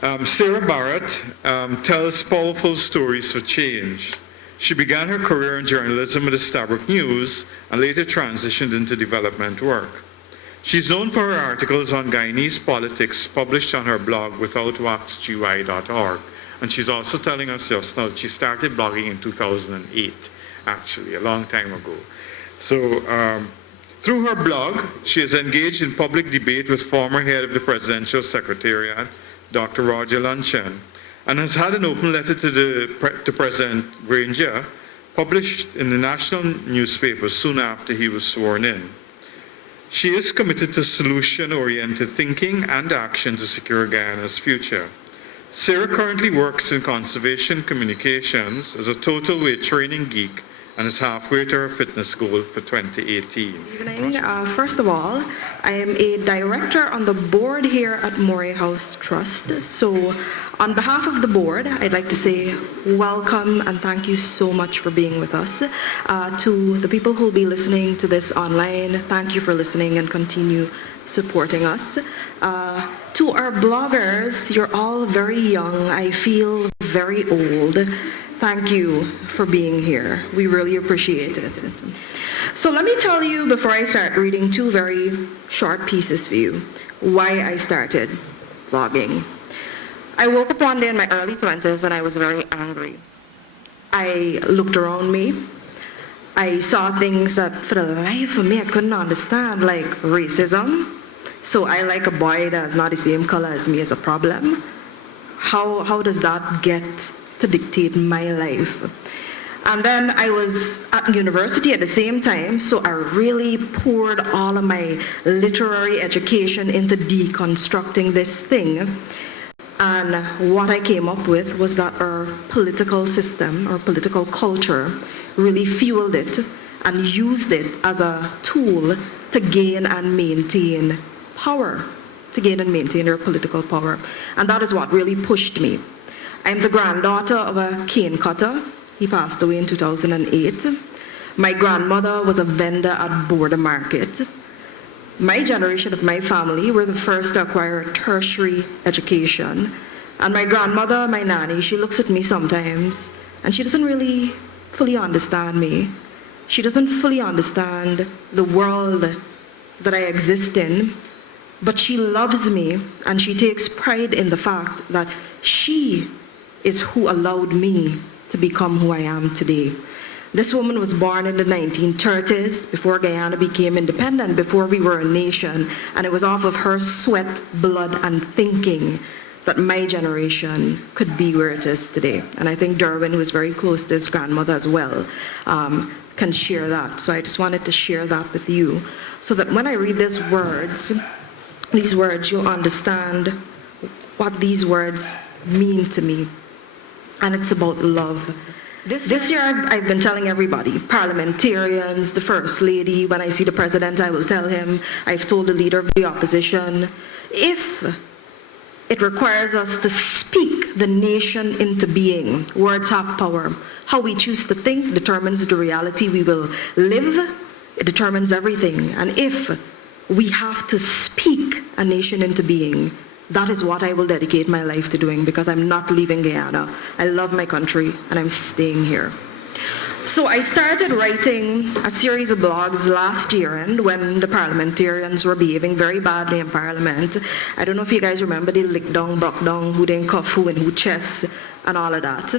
Sara Bharrat tells powerful stories for change. She began her career in journalism at the Starbuck News and later transitioned into development work. She's known for her articles on Guyanese politics published on her blog withoutwaxgy.org. And she's also telling us just now she started blogging in 2008, actually, a long time ago. So through her blog, she has engaged in public debate with former head of the Presidential Secretariat, Dr. Roger Luncheon, and has had an open letter to President Granger published in the national newspaper soon after he was sworn in. She is committed to solution-oriented thinking and action to secure Guyana's future. Sara currently works in conservation communications as a total weight training geek and is halfway to her fitness goal for 2018. Good evening. First of all, I am a director on the board here at Moray House Trust. So on behalf of the board, I'd like to say welcome and thank you so much for being with us. To the people who will be listening to this online, thank you for listening and continue supporting us. To our bloggers, you're all very young. I feel very old. Thank you for being here. We really appreciate it. So let me tell you, before I start reading two very short pieces for you, why I started blogging. I woke up one day in my early 20s and I was very angry. I looked around me. I saw things that for the life of me I couldn't understand, like racism. So I like a boy that's not the same color as me as a problem. How does that get to dictate my life? And then I was at university at the same time, so I really poured all of my literary education into deconstructing this thing. And what I came up with was that our political system, our political culture, really fueled it and used it as a tool to gain and maintain power, to gain and maintain our political power. And that is what really pushed me. I'm the granddaughter of a cane cutter. He passed away in 2008. My grandmother was a vendor at Border Market. My generation of my family were the first to acquire a tertiary education. And my grandmother, my nanny, she looks at me sometimes and she doesn't really fully understand me. She doesn't fully understand the world that I exist in, but she loves me and she takes pride in the fact that she is who allowed me to become who I am today. This woman was born in the 1930s, before Guyana became independent, before we were a nation, and it was off of her sweat, blood, and thinking that my generation could be where it is today. And I think Derwin, who is very close to his grandmother as well, can share that. So I just wanted to share that with you, so that when I read these words, you'll understand what these words mean to me. And it's about love. This year I've been telling everybody, parliamentarians, the First Lady, when I see the President I will tell him, I've told the Leader of the Opposition, if it requires us to speak the nation into being, words have power. How we choose to think determines the reality we will live. It determines everything. And if we have to speak a nation into being, that is what I will dedicate my life to doing, because I'm not leaving Guyana. I love my country and I'm staying here. So I started writing a series of blogs last year, and when the parliamentarians were behaving very badly in Parliament. I don't know if you guys remember the lick down, broke down, who didn't cuff who and who chess and all of that.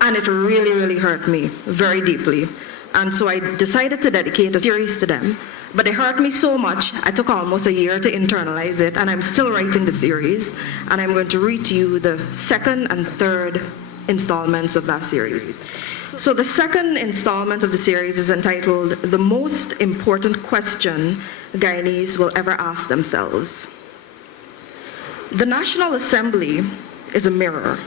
And it really, really hurt me very deeply. And so I decided to dedicate a series to them. But it hurt me so much, I took almost a year to internalize it, and I'm still writing the series, and I'm going to read to you the second and third installments of that series. So the second installment of the series is entitled, The Most Important Question Guyanese Will Ever Ask Themselves. The National Assembly is a mirror.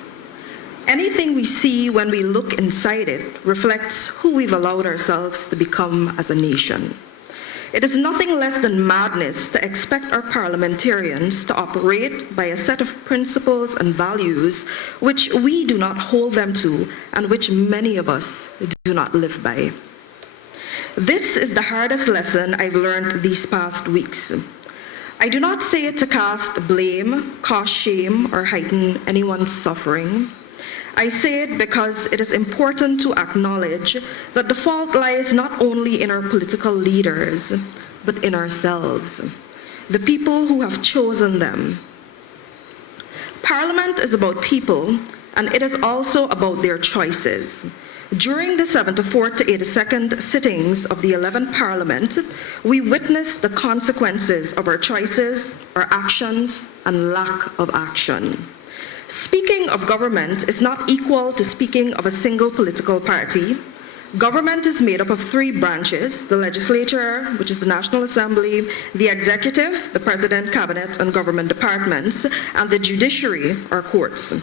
Anything we see when we look inside it reflects who we've allowed ourselves to become as a nation. It is nothing less than madness to expect our parliamentarians to operate by a set of principles and values which we do not hold them to and which many of us do not live by. This is the hardest lesson I've learned these past weeks. I do not say it to cast blame, cause shame, or heighten anyone's suffering. I say it because it is important to acknowledge that the fault lies not only in our political leaders, but in ourselves, the people who have chosen them. Parliament is about people, and it is also about their choices. During the 74th to 82nd sittings of the 11th Parliament, we witnessed the consequences of our choices, our actions, and lack of action. Speaking of government is not equal to speaking of a single political party. Government is made up of three branches: the legislature, which is the National Assembly, the executive, the president, cabinet, and government departments, and the judiciary, or courts.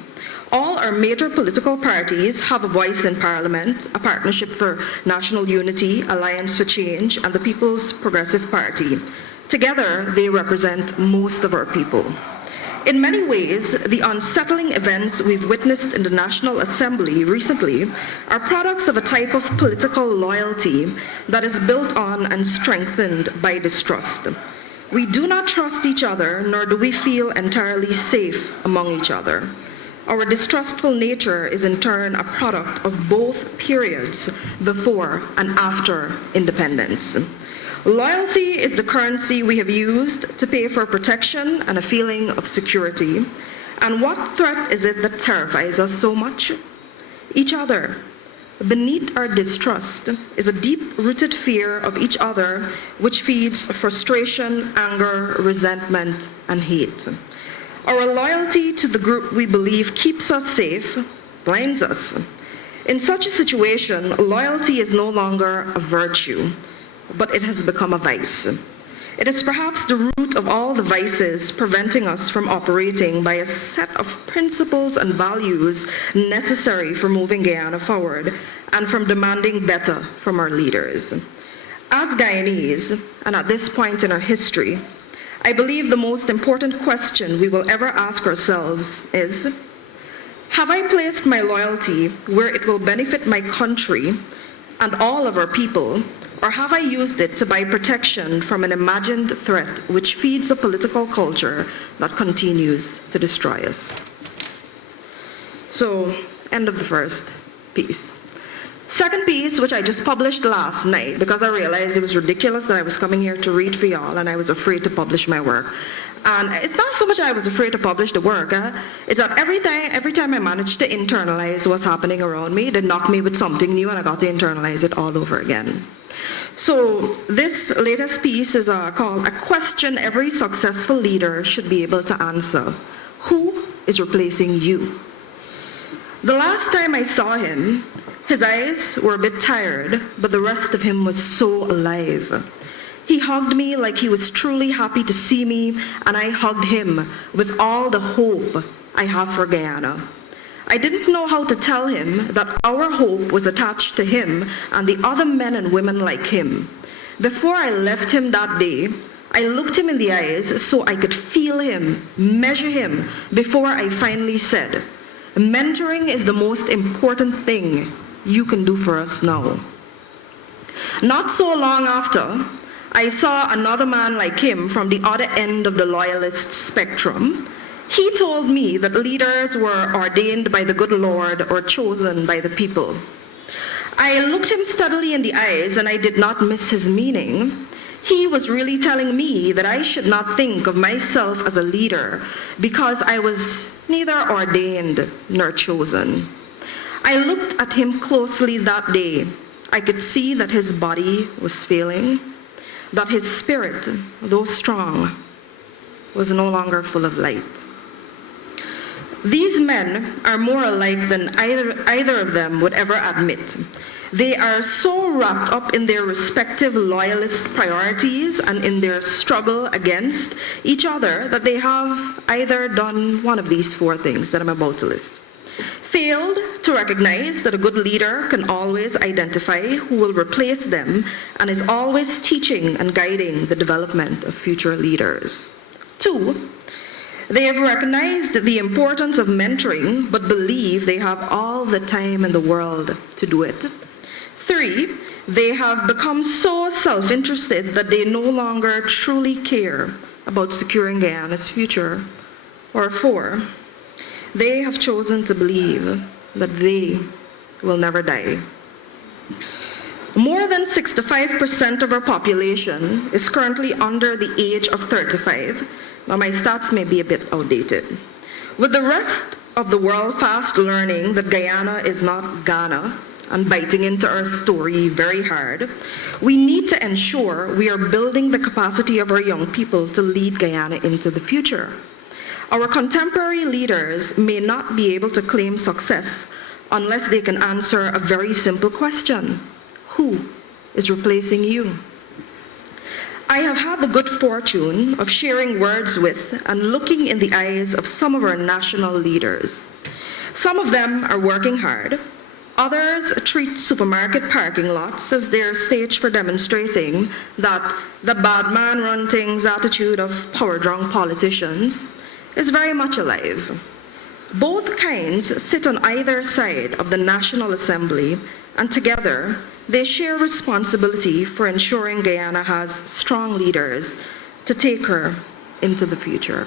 All our major political parties have a voice in Parliament: a Partnership for National Unity, Alliance for Change, and the People's Progressive Party. Together, they represent most of our people. In many ways, the unsettling events we've witnessed in the National Assembly recently are products of a type of political loyalty that is built on and strengthened by distrust. We do not trust each other, nor do we feel entirely safe among each other. Our distrustful nature is in turn a product of both periods, before and after independence. Loyalty is the currency we have used to pay for protection and a feeling of security. And what threat is it that terrifies us so much? Each other. Beneath our distrust is a deep-rooted fear of each other, which feeds frustration, anger, resentment, and hate. Our loyalty to the group we believe keeps us safe blinds us. In such a situation, loyalty is no longer a virtue, but it has become a vice. It is perhaps the root of all the vices, preventing us from operating by a set of principles and values necessary for moving Guyana forward and from demanding better from our leaders. As Guyanese, and at this point in our history, I believe the most important question we will ever ask ourselves is, have I placed my loyalty where it will benefit my country and all of our people, or have I used it to buy protection from an imagined threat which feeds a political culture that continues to destroy us? So, end of the first piece. Second piece, which I just published last night because I realized it was ridiculous that I was coming here to read for y'all and I was afraid to publish my work. And it's not so much I was afraid to publish the work, it's that every time I managed to internalize what's happening around me, they knocked me with something new and I got to internalize it all over again. So this latest piece is called A Question Every Successful Leader Should Be Able to Answer. Who is replacing you? The last time I saw him, his eyes were a bit tired, but the rest of him was so alive. He hugged me like he was truly happy to see me, and I hugged him with all the hope I have for Guyana. I didn't know how to tell him that our hope was attached to him and the other men and women like him. Before I left him that day, I looked him in the eyes so I could feel him, measure him, before I finally said, mentoring is the most important thing you can do for us now. Not so long after, I saw another man like him from the other end of the loyalist spectrum. He told me that leaders were ordained by the good Lord or chosen by the people. I looked him steadily in the eyes and I did not miss his meaning. He was really telling me that I should not think of myself as a leader because I was neither ordained nor chosen. I looked at him closely that day. I could see that his body was failing, that his spirit, though strong, was no longer full of light. These men are more alike than either of them would ever admit. They are so wrapped up in their respective loyalist priorities and in their struggle against each other that they have either done one of these four things that I'm about to list. Failed to recognize that a good leader can always identify who will replace them and is always teaching and guiding the development of future leaders. 2, they have recognized the importance of mentoring but believe they have all the time in the world to do it. 3, They have become so self-interested that they no longer truly care about securing Guyana's future. Or 4, they have chosen to believe that they will never die. More than 65% of our population is currently under the age of 35. Now, my stats may be a bit outdated. With the rest of the world fast learning that Guyana is not Ghana and biting into our story very hard, we need to ensure we are building the capacity of our young people to lead Guyana into the future. Our contemporary leaders may not be able to claim success unless they can answer a very simple question: who is replacing you? I have had the good fortune of sharing words with and looking in the eyes of some of our national leaders. Some of them are working hard. Others treat supermarket parking lots as their stage for demonstrating that the bad man run things attitude of power-drunk politicians is very much alive. Both kinds sit on either side of the National Assembly, and together they share responsibility for ensuring Guyana has strong leaders to take her into the future.